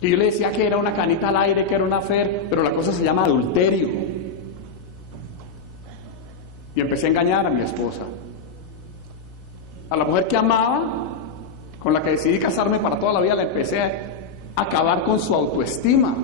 Y yo le decía que era una canita al aire, que era una affair, pero la cosa se llama adulterio. Y empecé a engañar a mi esposa. A la mujer que amaba, con la que decidí casarme para toda la vida, la empecé a acabar con su autoestima.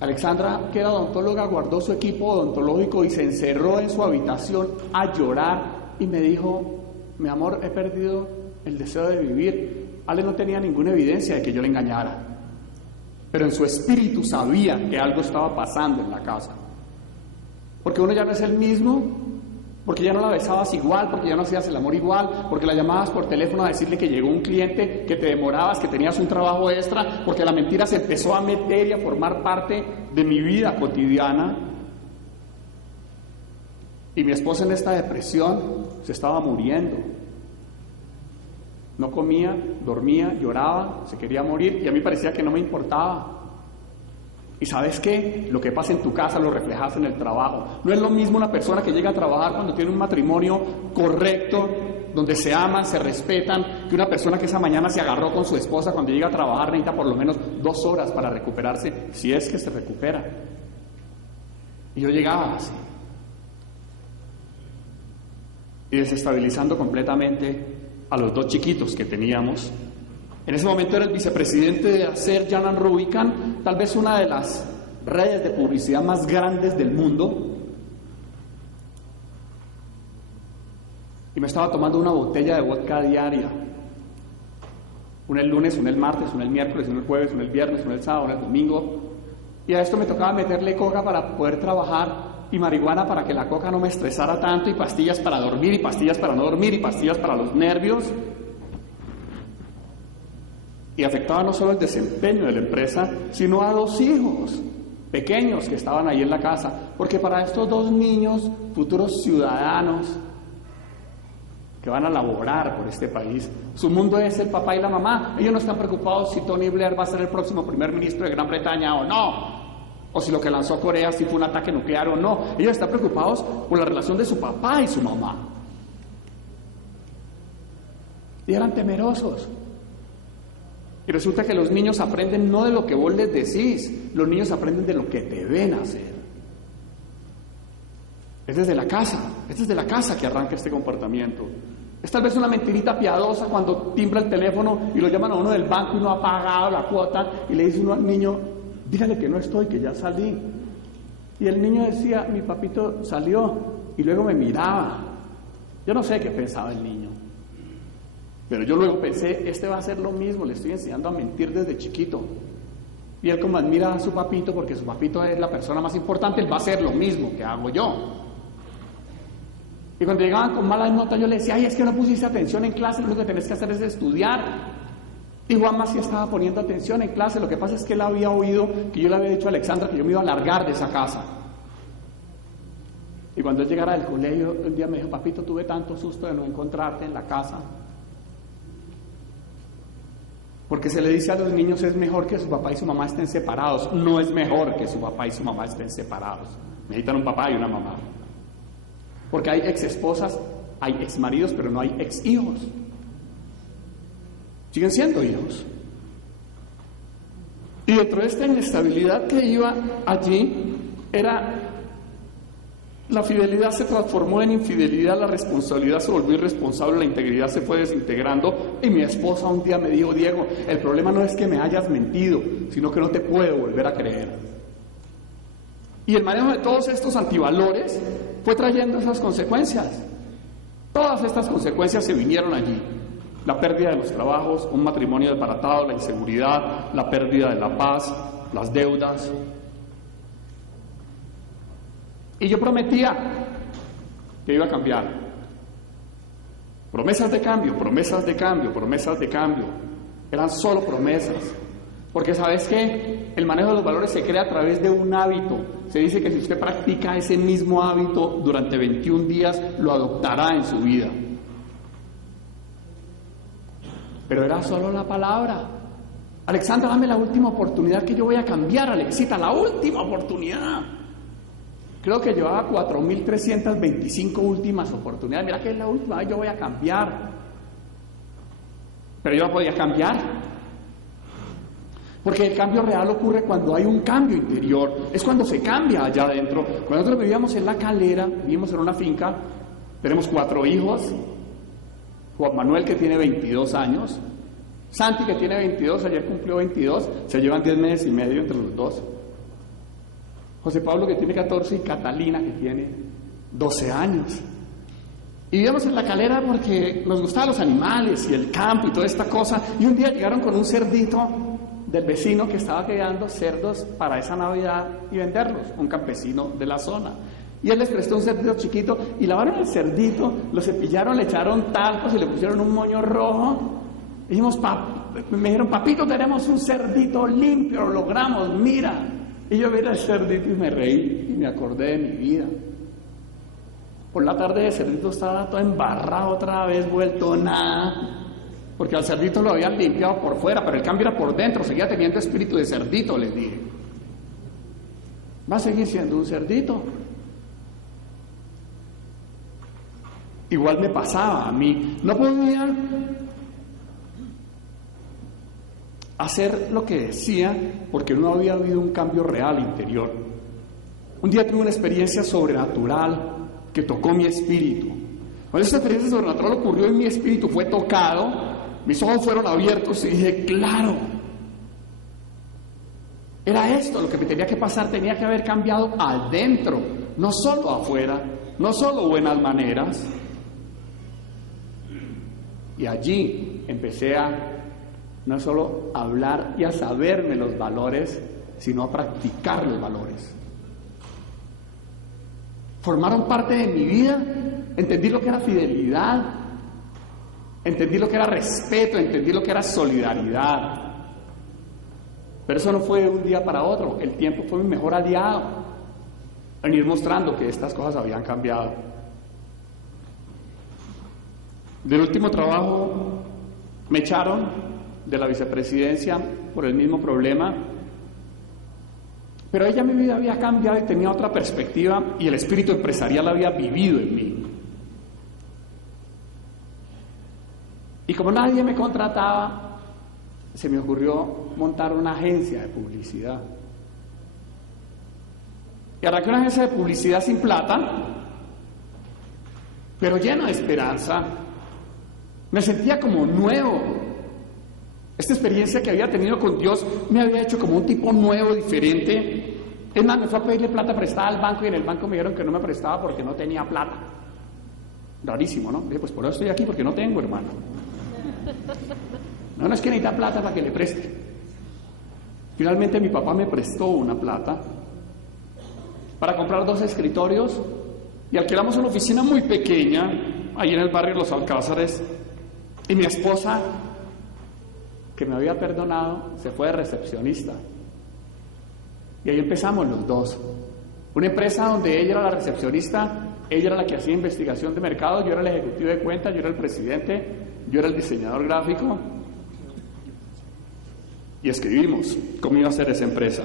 Alexandra, que era odontóloga, guardó su equipo odontológico y se encerró en su habitación a llorar y me dijo: mi amor, he perdido el deseo de vivir. Ale no tenía ninguna evidencia de que yo le engañara, pero en su espíritu sabía que algo estaba pasando en la casa, porque uno ya no es el mismo, porque ya no la besabas igual, porque ya no hacías el amor igual, porque la llamabas por teléfono a decirle que llegó un cliente, que te demorabas, que tenías un trabajo extra, porque la mentira se empezó a meter y a formar parte de mi vida cotidiana. Y mi esposa en esta depresión se estaba muriendo. No comía, dormía, lloraba, se quería morir y a mí parecía que no me importaba. ¿Y sabes qué? Lo que pasa en tu casa lo reflejas en el trabajo. No es lo mismo una persona que llega a trabajar cuando tiene un matrimonio correcto, donde se aman, se respetan, que una persona que esa mañana se agarró con su esposa cuando llega a trabajar necesita por lo menos 2 horas para recuperarse, si es que se recupera. Y yo llegaba así. Y desestabilizando completamente a los 2 chiquitos que teníamos. En ese momento era el vicepresidente de Acer, Janan Rubicam, tal vez una de las redes de publicidad más grandes del mundo. Y me estaba tomando una botella de vodka diaria. Una el lunes, una el martes, una el miércoles, una el jueves, una el viernes, una el sábado, una el domingo. Y a esto me tocaba meterle coca para poder trabajar y marihuana para que la coca no me estresara tanto, y pastillas para dormir, y pastillas para no dormir, y pastillas para los nervios. Y afectaba no solo el desempeño de la empresa, sino a 2 hijos pequeños que estaban ahí en la casa, porque para estos 2 niños, futuros ciudadanos que van a laborar por este país, su mundo es el papá y la mamá. Ellos no están preocupados si Tony Blair va a ser el próximo primer ministro de Gran Bretaña o no, o si lo que lanzó Corea si fue un ataque nuclear o no. Ellos están preocupados por la relación de su papá y su mamá. Y eran temerosos. Y resulta que los niños aprenden no de lo que vos les decís, los niños aprenden de lo que te ven hacer. Es desde la casa que arranca este comportamiento. Es tal vez una mentirita piadosa cuando timbra el teléfono y lo llaman a uno del banco y no ha pagado la cuota, y le dice uno al niño: dígale que no estoy, que ya salí. Y el niño decía: mi papito salió, y luego me miraba. Yo no sé qué pensaba el niño, pero yo luego pensé: este va a hacer lo mismo, le estoy enseñando a mentir desde chiquito. Y él, como admira a su papito, porque su papito es la persona más importante, él va a hacer lo mismo que hago yo. Y cuando llegaban con malas notas, yo le decía: ay, es que no pusiste atención en clase, lo que tenés que hacer es estudiar. Y Juanma sí estaba poniendo atención en clase, lo que pasa es que él había oído que yo le había dicho a Alexandra que yo me iba a largar de esa casa. Y cuando él llegara del colegio, un día me dijo: papito, tuve tanto susto de no encontrarte en la casa. Porque se le dice a los niños: es mejor que su papá y su mamá estén separados. No es mejor que su papá y su mamá estén separados. Necesitan un papá y una mamá. Porque hay ex esposas, hay ex maridos, pero no hay ex hijos. Siguen siendo hijos. Y dentro de esta inestabilidad que iba allí, la fidelidad se transformó en infidelidad, la responsabilidad se volvió irresponsable, la integridad se fue desintegrando. Y mi esposa un día me dijo: Diego, el problema no es que me hayas mentido, sino que no te puedo volver a creer. Y el manejo de todos estos antivalores fue trayendo esas consecuencias. Todas estas consecuencias se vinieron allí: la pérdida de los trabajos, un matrimonio desbaratado, la inseguridad, la pérdida de la paz, las deudas. Y yo prometía que iba a cambiar. Promesas de cambio, promesas de cambio, promesas de cambio. Eran solo promesas. Porque ¿sabes qué? El manejo de los valores se crea a través de un hábito. Se dice que si usted practica ese mismo hábito durante 21 días, lo adoptará en su vida. Pero era solo la palabra. Alexandra, dame la última oportunidad que yo voy a cambiar, Alexita, la última oportunidad. Creo que llevaba 4.325 últimas oportunidades. Mira que es la última, yo voy a cambiar. Pero yo no podía cambiar. Porque el cambio real ocurre cuando hay un cambio interior, es cuando se cambia allá adentro. Cuando nosotros vivíamos en La Calera, vivimos en una finca, tenemos 4 hijos, Juan Manuel que tiene 22 años, Santi que tiene 22, ayer cumplió 22, se llevan 10 meses y medio entre los dos, José Pablo que tiene 14 y Catalina que tiene 12 años. Y vivíamos en La Calera porque nos gustaban los animales y el campo y toda esta cosa, y un día llegaron con un cerdito del vecino que estaba criando cerdos para esa Navidad y venderlos, un campesino de la zona. Y él les prestó un cerdito chiquito y lavaron el cerdito, lo cepillaron, le echaron talcos y le pusieron un moño rojo. Y dijimos, me dijeron, papito, tenemos un cerdito limpio, lo logramos, mira. Y yo vi el cerdito y me reí y me acordé de mi vida. Por la tarde el cerdito estaba todo embarrado otra vez, vuelto nada. Porque al cerdito lo habían limpiado por fuera, pero el cambio era por dentro, seguía teniendo espíritu de cerdito, les dije. Va a seguir siendo un cerdito. Igual me pasaba a mí. No podía hacer lo que decía porque no había habido un cambio real interior. Un día tuve una experiencia sobrenatural que tocó mi espíritu. Cuando esa experiencia sobrenatural ocurrió en mi espíritu, fue tocado, mis ojos fueron abiertos y dije, claro, era esto lo que me tenía que pasar, tenía que haber cambiado adentro, no solo afuera, no solo buenas maneras. Y allí empecé a no solo hablar y a saberme los valores, sino a practicar los valores. Formaron parte de mi vida, entendí lo que era fidelidad, entendí lo que era respeto, entendí lo que era solidaridad. Pero eso no fue de un día para otro, el tiempo fue mi mejor aliado en ir mostrando que estas cosas habían cambiado. Del último trabajo me echaron de la vicepresidencia por el mismo problema, pero ella mi vida había cambiado y tenía otra perspectiva y el espíritu empresarial había vivido en mí. Y como nadie me contrataba, se me ocurrió montar una agencia de publicidad. Y arranqué una agencia de publicidad sin plata, pero lleno de esperanza. Me sentía como nuevo. Esta experiencia que había tenido con Dios me había hecho como un tipo nuevo, diferente. Es más, me fue a pedirle plata prestada al banco y en el banco me dijeron que no me prestaba porque no tenía plata. Rarísimo, ¿no? Dije, pues por eso estoy aquí, porque no tengo, hermano. No es que necesita plata para que le preste. Finalmente mi papá me prestó una plata para comprar 2 escritorios y alquilamos una oficina muy pequeña ahí en el barrio Los Alcázares. Y mi esposa, que me había perdonado, se fue de recepcionista. Y ahí empezamos los dos. Una empresa donde ella era la recepcionista, ella era la que hacía investigación de mercado, yo era el ejecutivo de cuentas, yo era el presidente, yo era el diseñador gráfico. Y escribimos cómo iba a ser esa empresa.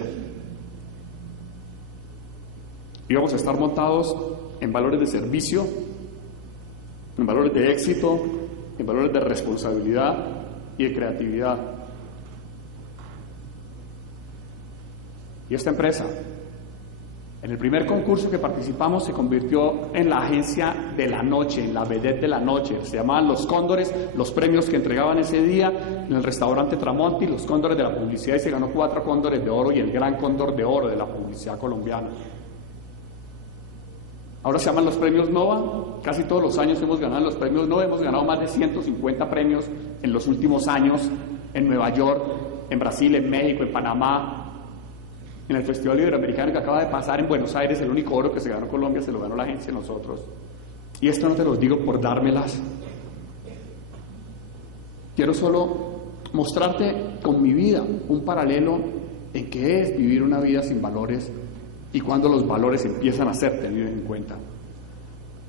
Íbamos a estar montados en valores de servicio, en valores de éxito, en valores de responsabilidad y de creatividad. Y esta empresa, en el primer concurso que participamos, se convirtió en la agencia de la noche, en la vedette de la noche. Se llamaban Los Cóndores, los premios que entregaban ese día en el restaurante Tramonti, los Cóndores de la publicidad, y se ganó 4 Cóndores de Oro y el Gran Cóndor de Oro de la publicidad colombiana. Ahora se llaman los premios Nova. Casi todos los años hemos ganado los premios Nova. Hemos ganado más de 150 premios en los últimos años en Nueva York, en Brasil, en México, en Panamá, en el Festival Iberoamericano que acaba de pasar en Buenos Aires. El único oro que se ganó Colombia se lo ganó la agencia nosotros. Y esto no te lo digo por dármelas. Quiero solo mostrarte con mi vida un paralelo en qué es vivir una vida sin valores y cuando los valores empiezan a ser tenidos en cuenta.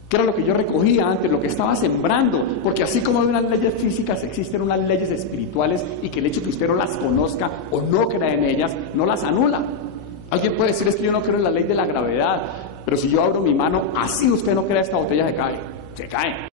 ¿Qué era lo que yo recogía antes? Lo que estaba sembrando. Porque así como hay unas leyes físicas, existen unas leyes espirituales y que el hecho que usted no las conozca o no crea en ellas, no las anula. Alguien puede decir, es que yo no creo en la ley de la gravedad, pero si yo abro mi mano, así usted no crea, esta botella se cae. Se cae.